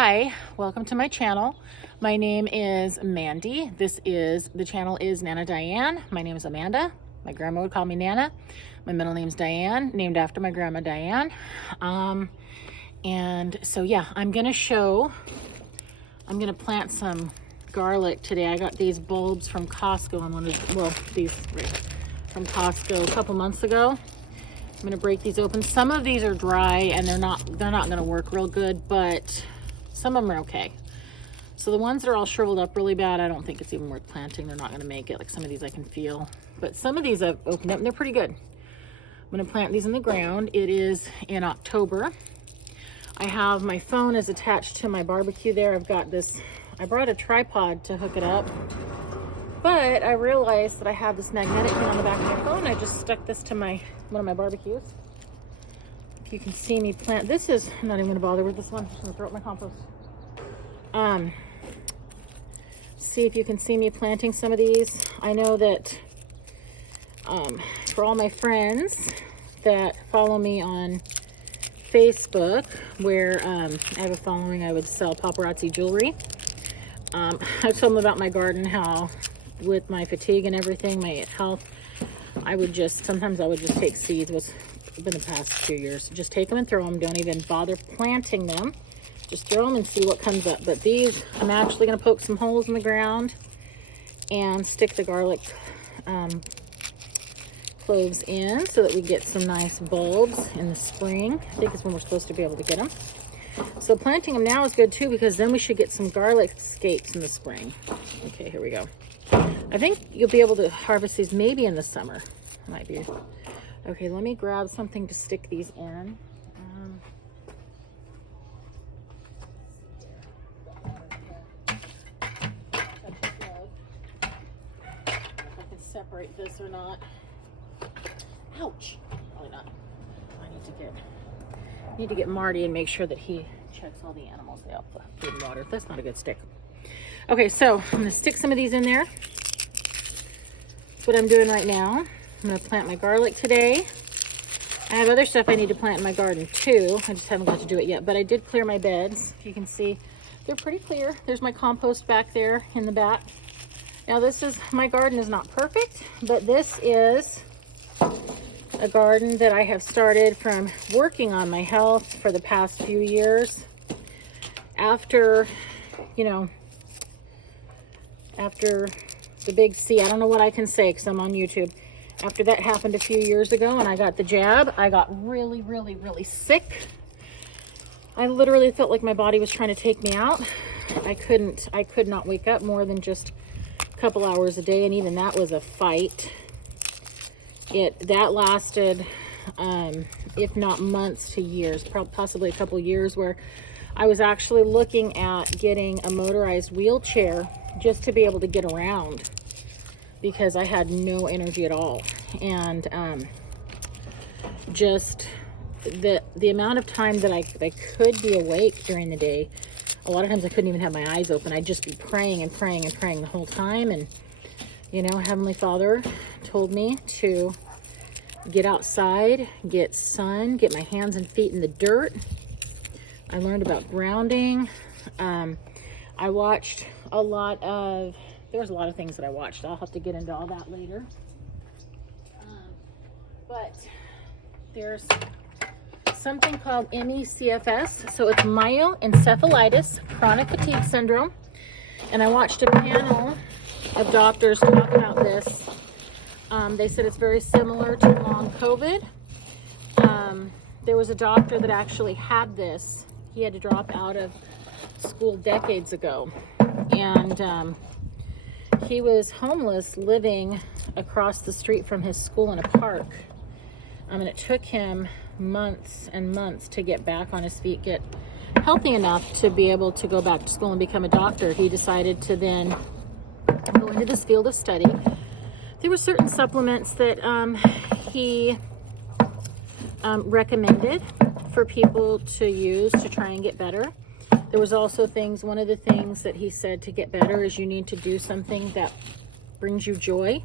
Hi, welcome to my channel. My name is Mandy. The channel is Nana Diane. My name is Amanda. My grandma would call me Nana. My middle name's Diane, named after my grandma Diane. And so yeah, I'm gonna plant some garlic today. I got these bulbs from Costco. From Costco a couple months ago. I'm gonna break these open. Some of these are dry and they're not gonna work real good, but some of them are okay. So the ones that are all shriveled up really bad, I don't think it's even worth planting. They're not gonna make it. Like some of these I can feel, but some of these I've opened up and they're pretty good. I'm gonna plant these in the ground. It is in October. I have my phone is attached to my barbecue there. I brought a tripod to hook it up, but I realized that I have this magnetic thing on the back of my phone. I just stuck this to one of my barbecues. If you can see me plant, this is, I'm not even gonna bother with this one. I'm just gonna throw it in my compost. See if you can see me planting some of these. I know that for all my friends that follow me on Facebook, where I have a following, I would sell paparazzi jewelry. I've told them about my garden, how with my fatigue and everything, my health, sometimes I would just take seeds. It's been the past few years. Just take them and throw them. Don't even bother planting them. Just throw them and see what comes up. But these, I'm actually going to poke some holes in the ground and stick the garlic cloves in so that we get some nice bulbs in the spring. I think it's when we're supposed to be able to get them. So planting them now is good too, because then we should get some garlic scapes in the spring. Okay, here we go. I think you'll be able to harvest these maybe in the summer. Might be. Okay, let me grab something to stick these in. If I can separate this or not. Ouch! Probably not. I need to get Marty and make sure that he checks all the animals. They all food and water. That's not a good stick. Okay, so I'm gonna stick some of these in there. That's what I'm doing right now. I'm gonna plant my garlic today. I have other stuff I need to plant in my garden too. I just haven't got to do it yet, but I did clear my beds. If you can see, they're pretty clear. There's my compost back there in the back. Now my garden is not perfect, but this is a garden that I have started from working on my health for the past few years. After the big C, I don't know what I can say because I'm on YouTube. After that happened a few years ago and I got the jab, I got really, really, really sick. I literally felt like my body was trying to take me out. I could not wake up more than just a couple hours a day, and even that was a fight. That lasted, if not months to years, possibly a couple years, where I was actually looking at getting a motorized wheelchair just to be able to get around, because I had no energy at all. And just the amount of time that I could be awake during the day, a lot of times I couldn't even have my eyes open. I'd just be praying and praying and praying the whole time. And Heavenly Father told me to get outside, get sun, get my hands and feet in the dirt. I learned about grounding. I watched there's a lot of things that I watched. I'll have to get into all that later. But there's something called ME/CFS. So it's myoencephalitis, chronic fatigue syndrome. And I watched a panel of doctors talk about this. They said it's very similar to long COVID. There was a doctor that actually had this. He had to drop out of school decades ago. And he was homeless, living across the street from his school in a park. And it took him months and months to get back on his feet, get healthy enough to be able to go back to school and become a doctor. He decided to then go into this field of study. There were certain supplements that he recommended for people to use to try and get better. There was also one of the things that he said to get better is you need to do something that brings you joy.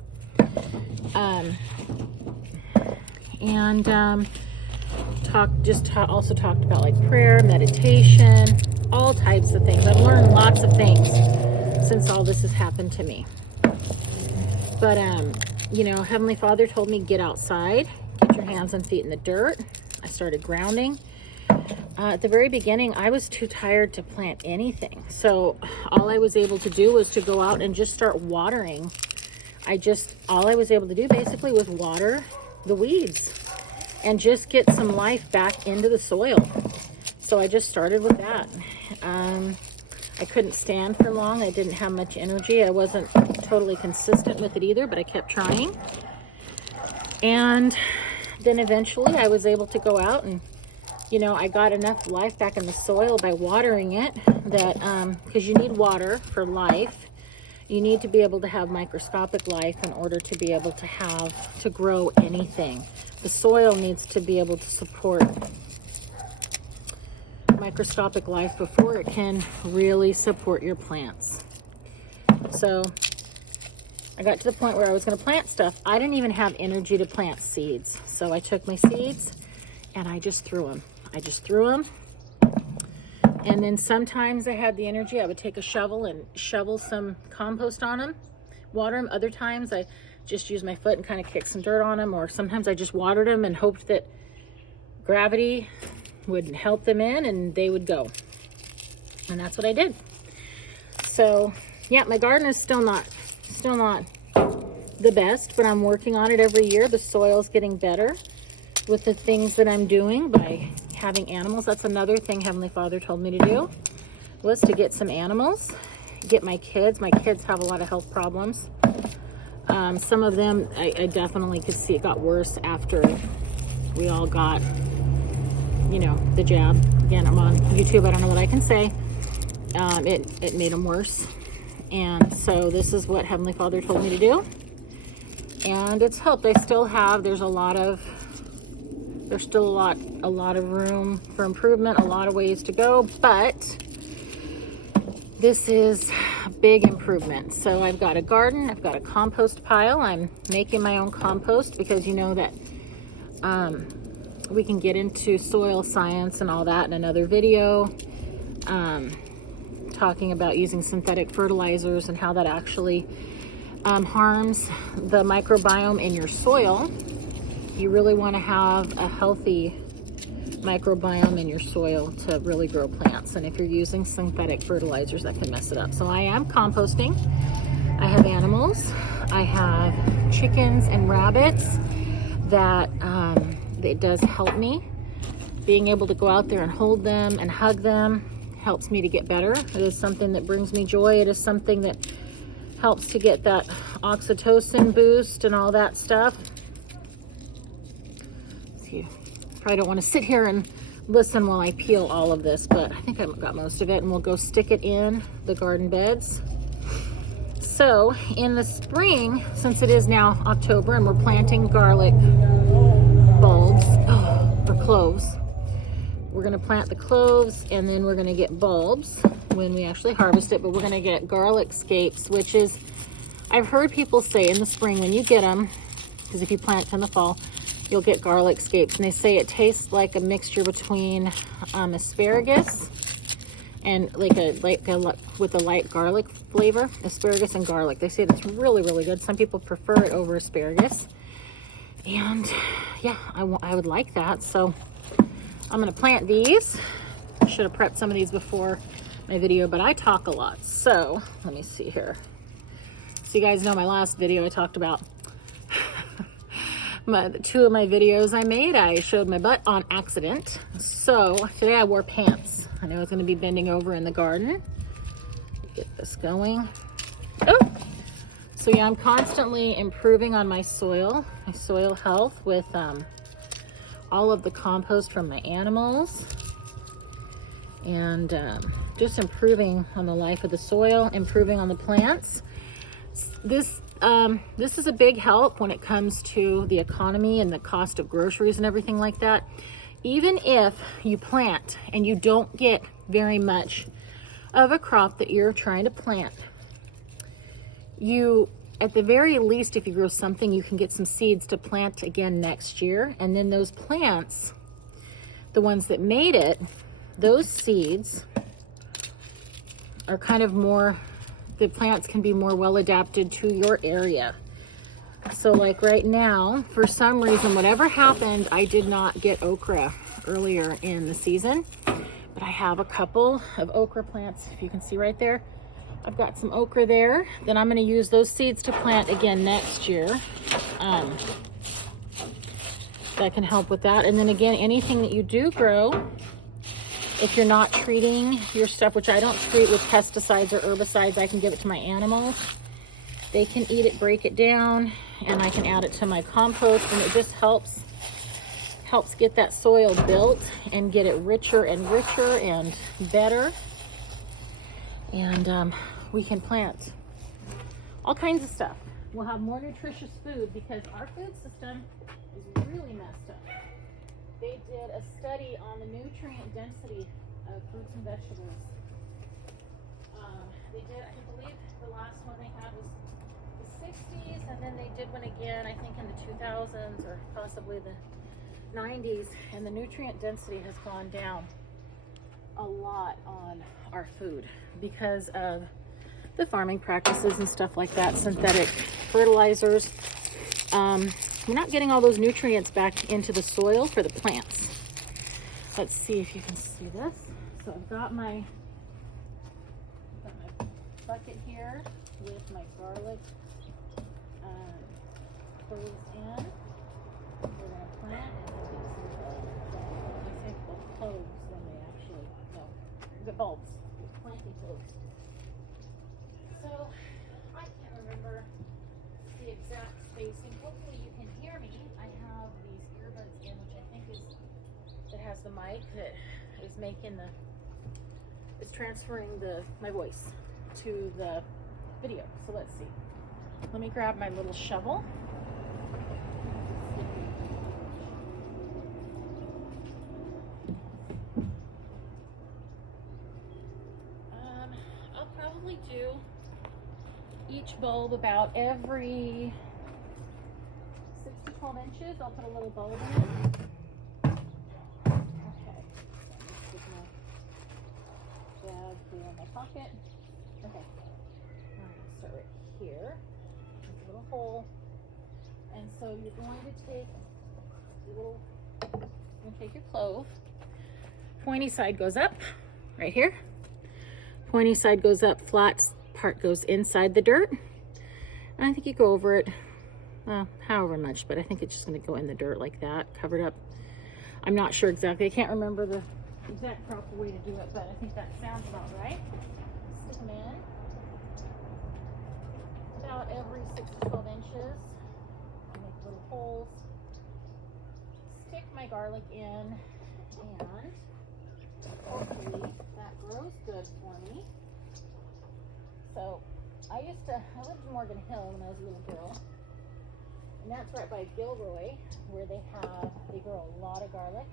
Also talked about like prayer, meditation, all types of things. I've learned lots of things since all this has happened to me. But, you know, Heavenly Father told me, get outside, get your hands and feet in the dirt. I started grounding. At the very beginning, I was too tired to plant anything. So all I was able to do was to go out and just start watering. All I was able to do basically was water the weeds and just get some life back into the soil. So I just started with that. I couldn't stand for long. I didn't have much energy. I wasn't totally consistent with it either, but I kept trying. And then eventually I was able to go out and, you know, I got enough life back in the soil by watering it that, because you need water for life. You need to be able to have microscopic life in order to be able to grow anything. The soil needs to be able to support microscopic life before it can really support your plants. So I got to the point where I was going to plant stuff. I didn't even have energy to plant seeds. So I took my seeds and I just threw them. And then sometimes I had the energy. I would take a shovel and shovel some compost on them, water them. Other times I just used my foot and kind of kicked some dirt on them. Or sometimes I just watered them and hoped that gravity would help them in and they would go. And that's what I did. So yeah, my garden is still not the best, but I'm working on it every year. The soil's getting better with the things that I'm doing by having animals. That's another thing Heavenly Father told me to do, was to get some animals, get my kids. My kids have a lot of health problems. Some of them, I definitely could see it got worse after we all got, you know, the jab. Again, I'm on YouTube. I don't know what I can say. It made them worse. And so this is what Heavenly Father told me to do. And it's helped. There's still a lot of room for improvement, a lot of ways to go, but this is a big improvement. So I've got a garden, I've got a compost pile. I'm making my own compost because you know that we can get into soil science and all that in another video, talking about using synthetic fertilizers and how that actually harms the microbiome in your soil. You really want to have a healthy microbiome in your soil to really grow plants. And if you're using synthetic fertilizers, that can mess it up. So I am composting. I have animals. I have chickens and rabbits that it does help me. Being able to go out there and hold them and hug them helps me to get better. It is something that brings me joy. It is something that helps to get that oxytocin boost and all that stuff. You probably don't want to sit here and listen while I peel all of this, but I think I've got most of it, and we'll go stick it in the garden beds. So in the spring, since it is now October and we're planting garlic bulbs, or cloves, we're going to plant the cloves and then we're going to get bulbs when we actually harvest it, but we're going to get garlic scapes, which is, I've heard people say in the spring when you get them, because if you plant in the fall, you'll get garlic scapes, and they say it tastes like a mixture between asparagus and with a light garlic flavor. Asparagus and garlic. They say it's really, really good. Some people prefer it over asparagus, and yeah, I would like that. So I'm going to plant these. I should have prepped some of these before my video, but I talk a lot. So let me see here. So you guys know my last video I talked about two of my videos I made. I showed my butt on accident. So today I wore pants. I knew I was going to be bending over in the garden. Get this going. Oh! So yeah, I'm constantly improving on my soil health with all of the compost from my animals. And just improving on the life of the soil, improving on the plants. This is a big help when it comes to the economy and the cost of groceries and everything like that. Even if you plant and you don't get very much of a crop that you're trying to plant, you, at the very least, if you grow something, you can get some seeds to plant again next year. And then those plants, the ones that made it, those seeds are kind of more, the plants can be more well adapted to your area. So like right now, for some reason, whatever happened, I did not get okra earlier in the season, but I have a couple of okra plants. If you can see right there, I've got some okra there. Then I'm going to use those seeds to plant again next year. That can help with that. And then again, anything that you do grow, if you're not treating your stuff, which I don't treat with pesticides or herbicides, I can give it to my animals. They can eat it, break it down, and I can add it to my compost, and it just helps get that soil built and get it richer and richer and better. And we can plant all kinds of stuff. We'll have more nutritious food because our food system is really messed up. They did a study on the nutrient density of fruits and vegetables. They did, I believe the last one they had was the 60s, and then they did one again, I think in the 2000s or possibly the 90s, and the nutrient density has gone down a lot on our food because of the farming practices and stuff like that, synthetic fertilizers. We're not getting all those nutrients back into the soil for the plants. Let's see if you can see this. So I've got my bucket here with my garlic cloves in. We're going to plant and then get some I say cloves when they actually, no, the bulbs, planting cloves. So I can't remember the exact spacing. Hopefully you can hear me. I have these earbuds in, which I think is, it has the mic that is making the, is transferring my voice to the video. So let's see. Let me grab my little shovel. I'll probably do each bulb about every 6 to 12 inches. I'll put a little bulb in it. Okay. So my bag here in my pocket. Okay. All right, I'll start right here. There's a little hole. And so you're going to take your clove. Pointy side goes up right here. Pointy side goes up, flat part goes inside the dirt. And I think you go over it, however much, but I think it's just going to go in the dirt like that, covered up. I'm not sure exactly. I can't remember the exact proper way to do it, but I think that sounds about right. Stick them in about every 6 to 12 inches. Make little holes. Stick my garlic in, and hopefully that grows good for me. So I lived in Morgan Hill when I was a little girl, and that's right by Gilroy, where they grow a lot of garlic,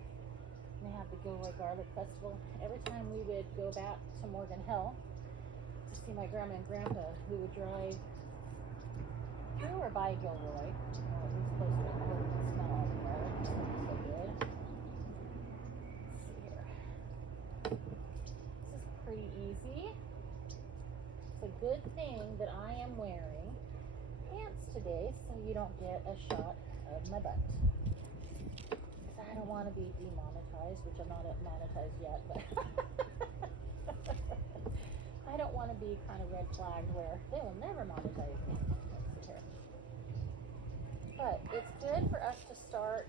and they have the Gilroy Garlic Festival. Every time we would go back to Morgan Hill to see my grandma and grandpa, we would drive through or by Gilroy. It was close to the road and smell all the garlic. It smells so good. Let's see here. This is pretty easy. It's a good thing that I am wearing pants today so you don't get a shot of my butt. Because I don't want to be demonetized, which I'm not monetized yet, but I don't want to be kind of red flagged where they will never monetize me. Let's see here. But it's good for us to start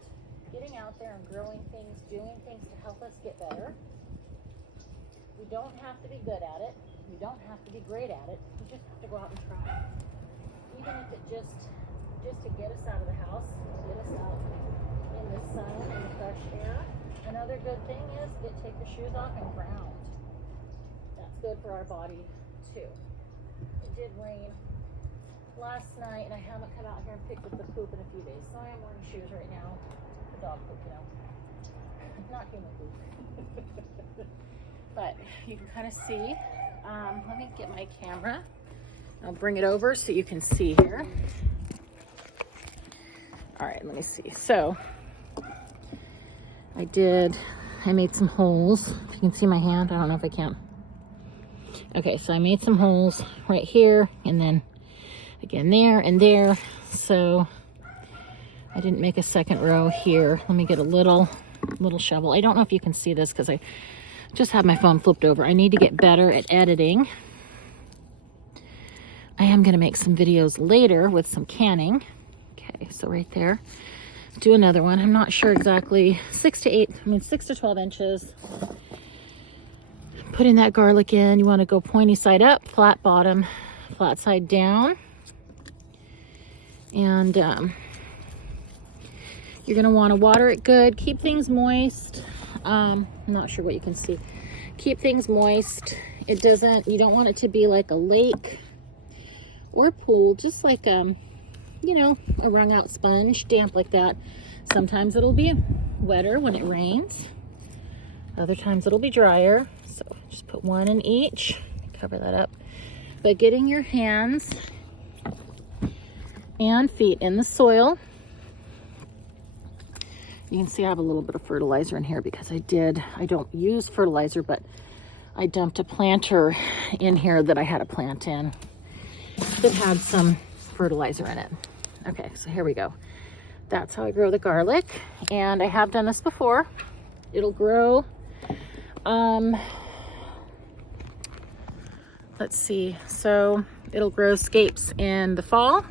getting out there and growing things, doing things to help us get better. We don't have to be good at it. You don't have to be great at it. You just have to go out and try. Even if it just to get us out of the house, get us out in the sun and the fresh air. Another good thing is take your shoes off and ground. That's good for our body too. It did rain last night, and I haven't come out here and picked up the poop in a few days, so I am wearing shoes right now. The dog poop, you know. Not human poop. But you can kind of see. Let me get my camera. I'll bring it over so you can see here. All right, let me see. So I made some holes. If you can see my hand, I don't know if I can. Okay, so I made some holes right here and then again there and there. So I didn't make a second row here. Let me get a little shovel. I don't know if you can see this because I just have my phone flipped over. I need to get better at editing. I am going to make some videos later with some canning. Okay, so right there. Do another one. I'm not sure exactly. 6 to 12 inches. Putting that garlic in. You want to go pointy side up, flat bottom, flat side down. And you're going to want to water it good. Keep things moist. I'm not sure what you can see. Keep things moist. You don't want it to be like a lake or a pool, just like you know, a wrung out sponge, damp like that. Sometimes it'll be wetter when it rains. Other times it'll be drier. So just put one in each, cover that up. But getting your hands and feet in the soil. You can see I have a little bit of fertilizer in here because I don't use fertilizer, but I dumped a planter in here that I had a plant in that had some fertilizer in it. Okay, so here we go. That's how I grow the garlic. And I have done this before. It'll grow, let's see. So it'll grow scapes in the fall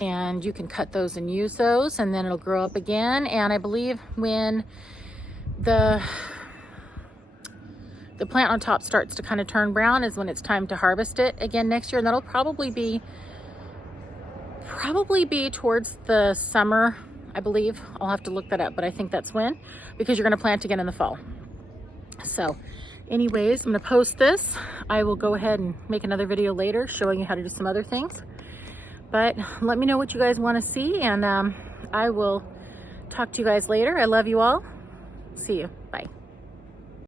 and you can cut those and use those, and then it'll grow up again. And I believe when the plant on top starts to kind of turn brown is when it's time to harvest it again next year. And that'll probably be towards the summer, I believe. I'll have to look that up, but I think that's when, because you're going to plant again in the fall. So anyways, I'm going to post this. I will go ahead and make another video later showing you how to do some other things. But let me know what you guys want to see, and I will talk to you guys later. I love you all. See you.